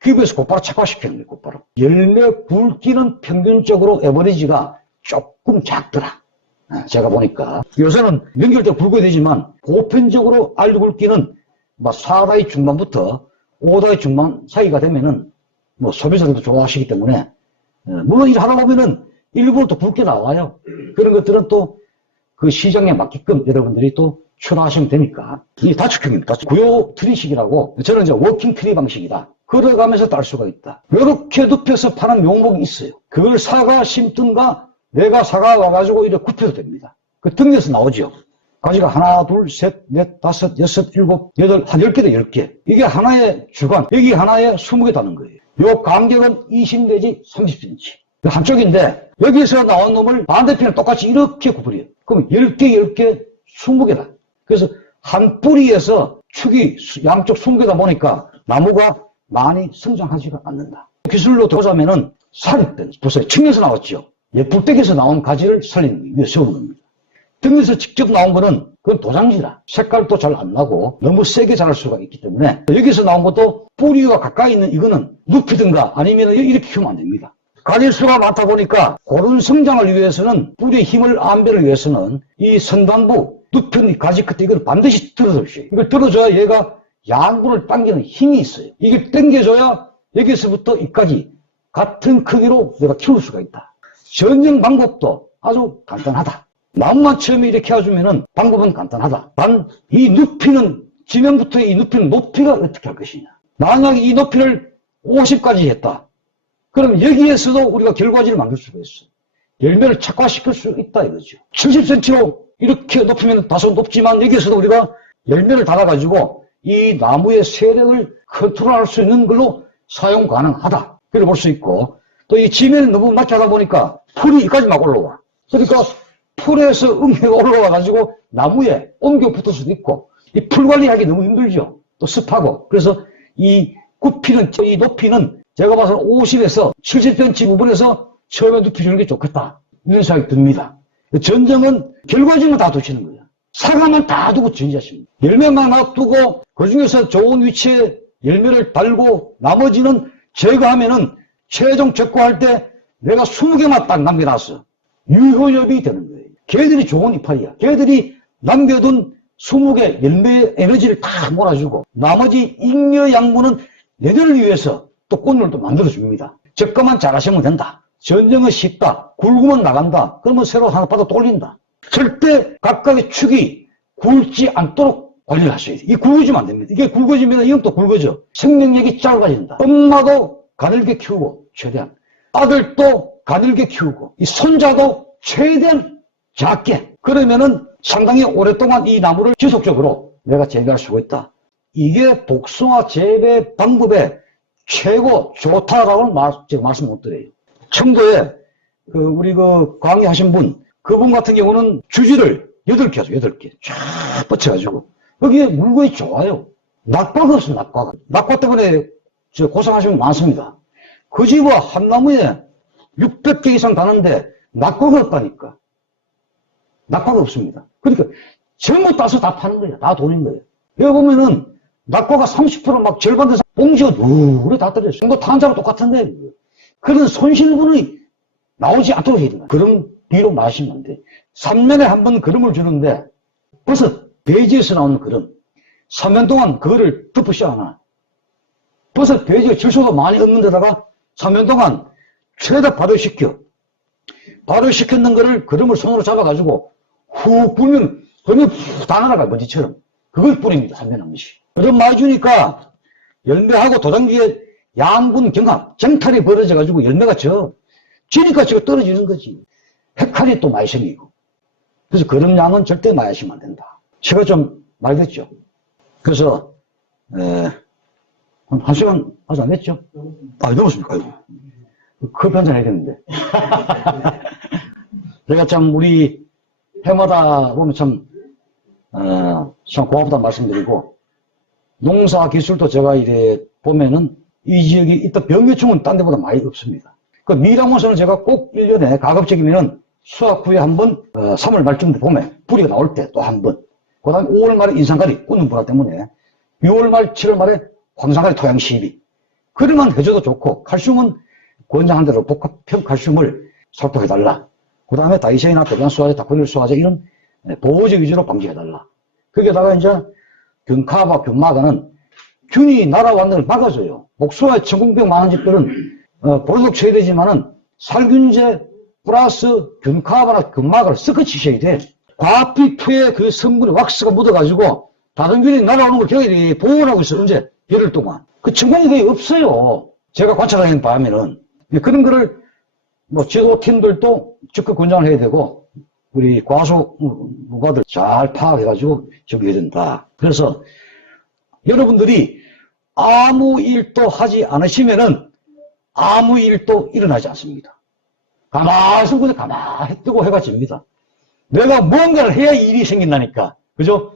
기부에서 곧바로 착화시키는 거예요, 곧바로. 열매 굵기는 평균적으로 에버리지가 조금 작더라. 제가 보니까. 요새는 연결돼 굵어야 되지만, 보편적으로 알 굵기는 뭐 4다이 중반부터 5다이 중반 사이가 되면은, 뭐 소비자들도 좋아하시기 때문에, 물론 일 하다 보면은 일부러 또 굵게 나와요. 그런 것들은 또 그 시장에 맞게끔 여러분들이 또 출하하시면 되니까. 이게 다축형입니다. 구요 트리식이라고, 저는 이제 워킹 트리 방식이다. 걸어가면서 딸 수가 있다. 이렇게 눕혀서 파는 묘목이 있어요. 그걸 사가 심든가 내가 사가 와가지고 이렇게 굽혀도 됩니다. 그 등에서 나오죠. 가지가 하나, 둘, 셋, 넷, 다섯, 여섯, 일곱, 여덟, 한 10개다, 10개. 이게 하나의 주간, 여기 하나에 20개 다는 거예요. 요 간격은 20 내지 30cm. 한쪽인데 여기서 나온 놈을 반대편에 똑같이 이렇게 굽어요. 그럼 10개, 10개, 20개다. 그래서 한 뿌리에서 축이 양쪽 20개다 보니까 나무가 많이 성장하지가 않는다. 기술로 보자면은 살입된, 보세요. 층에서 나왔죠. 예쁠때에서 나온 가지를 살리는 위해 세우는 겁니다. 등에서 직접 나온 거는 그건 도장지라. 색깔도 잘 안 나고 너무 세게 자랄 수가 있기 때문에 여기서 나온 것도 뿌리와 가까이 있는 이거는 눕히든가 아니면 이렇게 키우면 안 됩니다. 가지수가 많다 보니까 고른 성장을 위해서는 뿌리의 힘을 안배를 위해서는 이 선단부 눕힌 가지 끝에 이걸 반드시 들어줘야 해요. 이걸 들어줘야 얘가 양분을 당기는 힘이 있어요. 이게 당겨줘야 여기서부터 이까지 같은 크기로 내가 키울 수가 있다. 전형 방법도 아주 간단하다. 나무만 처음에 이렇게 해주면은 방법은 간단하다. 단 이 눕히는 지면부터의 이 눕히는 높이가 어떻게 할 것이냐. 만약에 이 높이를 50까지 했다. 그럼 여기에서도 우리가 결과지를 만들 수가 있어. 열매를 착화시킬 수 있다 이거죠. 70cm로 이렇게 높이면 다소 높지만 여기에서도 우리가 열매를 닫아가지고 이 나무의 세력을 컨트롤할 수 있는 걸로 사용 가능하다. 그걸 볼 수 있고, 또 이 지면이 너무 낮게 하다 보니까 풀이 여기까지 막 올라와. 그러니까 풀에서 응애가 올라와가지고 나무에 옮겨 붙을 수도 있고, 이 풀 관리하기 너무 힘들죠. 또 습하고. 그래서 이 굽히는, 이 높이는 제가 봐서 50에서 70cm 부분에서 처음에 눕혀주는 게 좋겠다. 이런 생각이 듭니다. 전쟁은 결과적으로 다 두시는 거예요. 사과만 다 두고 전쟁하십니다. 열매만 놔두고 그 중에서 좋은 위치에 열매를 달고 나머지는 제거하면은 최종 제거할 때 내가 20개만 딱 남겨놨어. 유효엽이 되는 거예요. 걔들이 좋은 이파리야. 걔들이 남겨둔 20개 열매의 에너지를 다 몰아주고 나머지 잉여 양분은 내년을 위해서 또 꽃을 또 만들어줍니다. 제거만 잘하시면 된다. 전쟁은 쉽다. 굵으면 나간다. 그러면 새로 하나 받아 돌린다. 절대 각각의 축이 굵지 않도록 관리를 하셔야 돼요. 이게 굵어지면 안 됩니다. 이게 굵어지면 이건 또 굵어져. 생명력이 짧아진다. 엄마도 가늘게 키우고 최대한 아들도 가늘게 키우고 이 손자도 최대한 작게 그러면은 상당히 오랫동안 이 나무를 지속적으로 내가 재배할 수가 있다. 이게 복숭아 재배 방법의 최고 좋다라고는 제가 말씀 못 드려요. 청도에 우리 강의하신 분 그분 같은 경우는 주지를 8개 하죠. 8개 쫙 뻗쳐가지고 거기에 물건이 좋아요. 낙과가 없습니다. 낙과가. 낙과 때문에 고생하시는 분 많습니다. 그 집은 한 나무에 600개 이상 다는데 낙과가 없다니까. 낙과가 없습니다. 그러니까 전부 따서 다 파는 거예요. 다 돈인 거예요. 여기 보면은 낙과가 30% 절반 돼서 봉지가 누르 다 떨어졌어요. 이거 탄자랑 똑같은데 그런 손실분이 나오지 않도록 해야 된다. 그런 비로 마시면 안 돼. 3년에 한 번 거름을 주는데 버섯, 배지에서 나오는 거름 3년 동안 그거를 덮으셔야 하나. 버섯, 배지가 질소도 많이 없는 데다가 3년 동안 최대 발효시켰는 거를 거름을 손으로 잡아가지고 훅 불면 거름이 푹 다 날아가요. 먼지처럼. 그걸 뿌립니다. 3년에 한 번씩. 그럼 많이 주니까 열매하고 도장지에 양분 경합, 정탈이 벌어져가지고 열매가 지니까 지가 떨어지는 거지. 헷갈이 또 많이 생기고. 그래서 그런 양은 절대 많이 하시면 안 된다. 제가 좀 말겠죠. 그래서, 한 시간 아직 안 했죠? 넘었습니까? 아이고. 커피 한잔 해야겠는데. 제가 참, 우리 해마다 보면 참 고맙다 말씀드리고, 농사 기술도 제가 이래 보면은 이 지역에 있던 병해충은 딴 데보다 많이 없습니다. 그 미라모스는 제가 꼭 1년에 가급적이면은 수확 후에 한 번, 3월 말쯤 봄에 뿌리가 나올 때 또 한 번, 그 다음에 5월 말에 인상가리 꽂는 분화 때문에 6월 말, 7월 말에 황산가리 토양 시비. 그러면 해줘도 좋고, 칼슘은 권장한 대로 복합형 칼슘을 섭취해달라. 그 다음에 다이세이나 대변수화제, 다코닐수화제 이런 보호제 위주로 방지해달라. 거기에다가 이제 균카바, 균마가는 균이 날아왔는 걸 막아줘요. 목수와 천공병 많은 집들은 보르독 쳐야 되지만은 살균제 플러스 균카바나 균마가를 섞어 치셔야 돼. 과피투에 그 성분이 왁스가 묻어가지고 다른 균이 날아오는 걸 걔들이 보호를 하고 있어요. 언제? 열흘 동안. 그 천공이 거의 없어요. 제가 관찰하는 바에는. 그런 거를 지도팀들도 적극 권장을 해야 되고 우리 과수무가들 잘 파악해가지고 적용해야 된다. 그래서 여러분들이 아무 일도 하지 않으시면은 아무 일도 일어나지 않습니다. 가만히 있으면 가만히 뜨고 해가 집니다. 내가 뭔가를 해야 일이 생긴다니까. 그죠?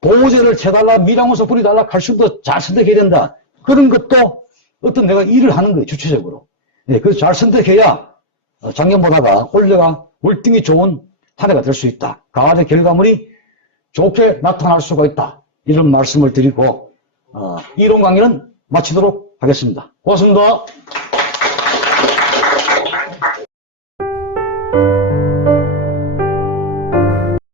보호제를 채달라, 미량원소 뿌리달라, 칼슘도 잘 선택해야 된다. 그런 것도 어떤 내가 일을 하는 거예요, 주체적으로. 네, 그래서 잘 선택해야 작년보다가 올해가 월등히 좋은 한 해가 될 수 있다. 가을의 결과물이 좋게 나타날 수가 있다. 이런 말씀을 드리고 이론 강의는 마치도록 하겠습니다. 고맙습니다.